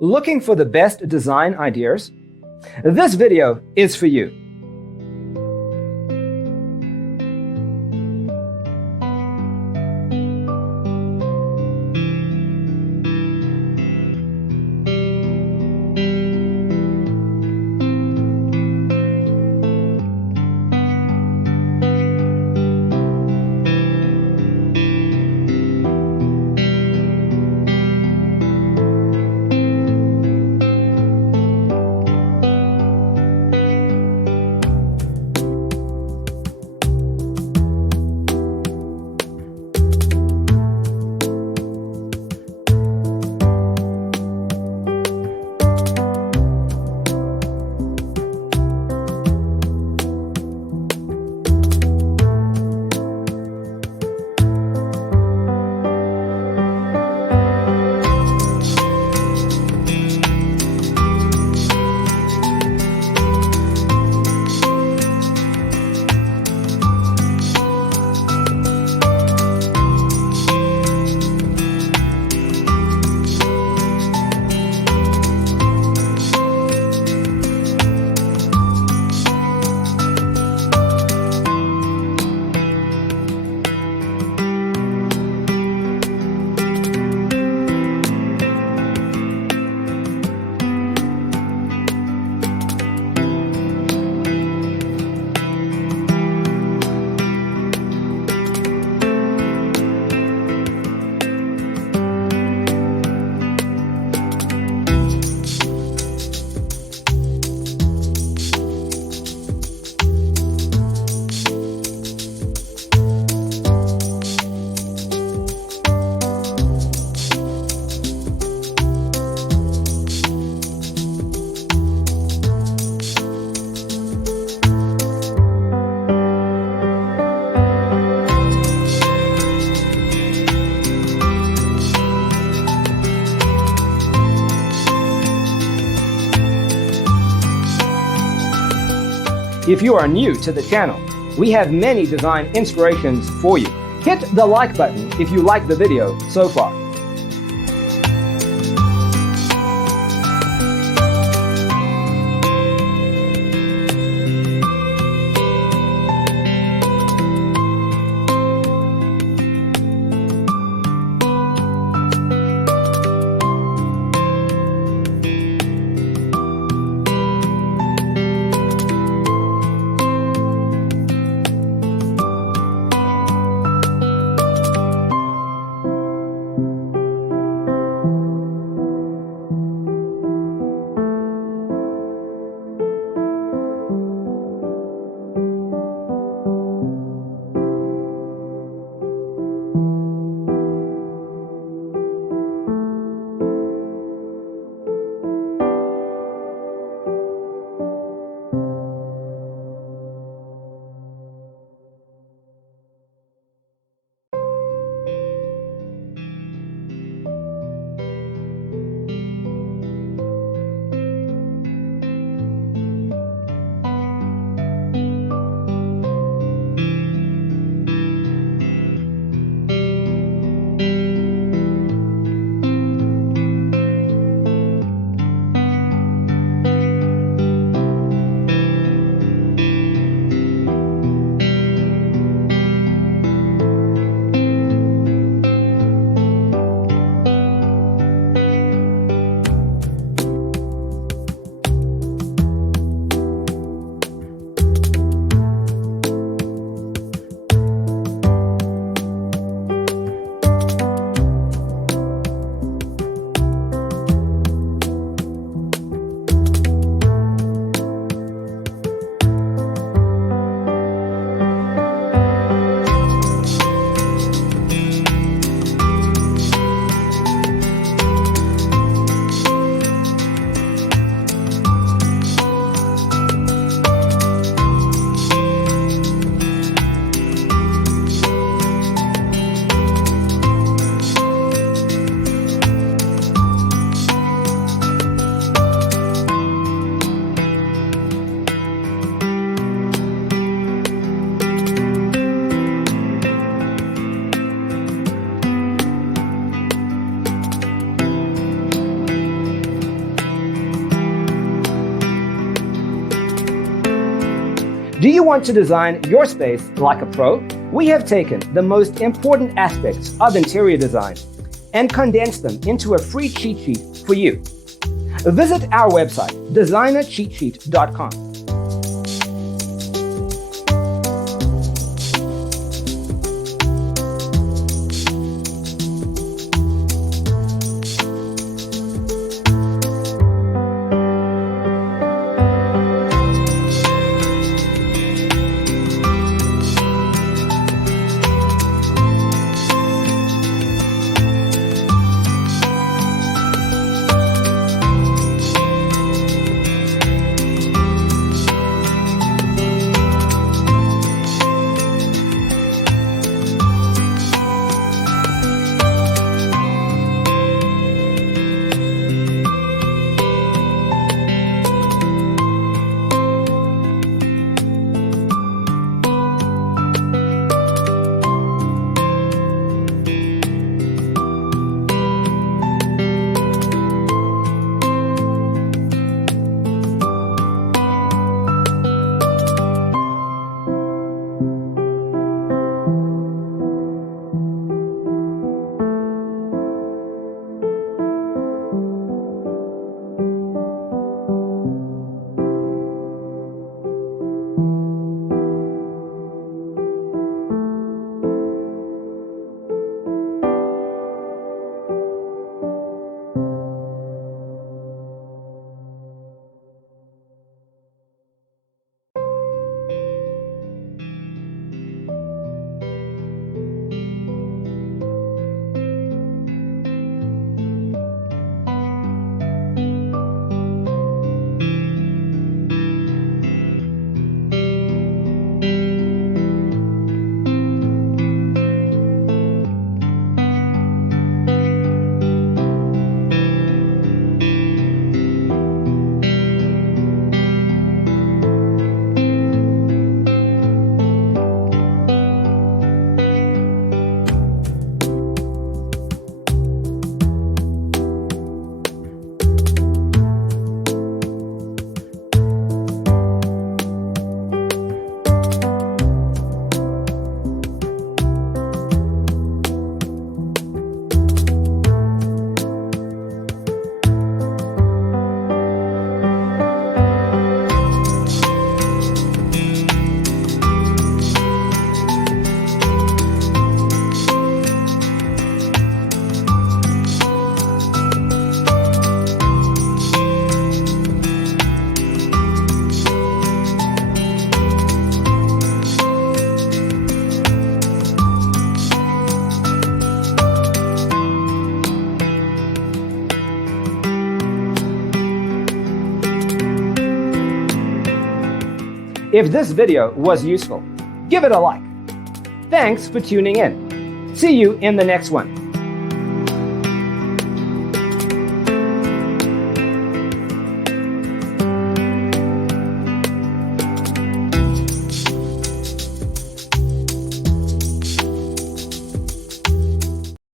Looking for the best design ideas? This video is for you. If you are new to the channel, we have many design inspirations for you. Hit the like button if you like the video so far. Do you want to design your space like a pro? We have taken the most important aspects of interior design and condensed them into a free cheat sheet for you. Visit our website, designercheatsheet.com. If this video was useful, give it a like. Thanks for tuning in. See you in the next one.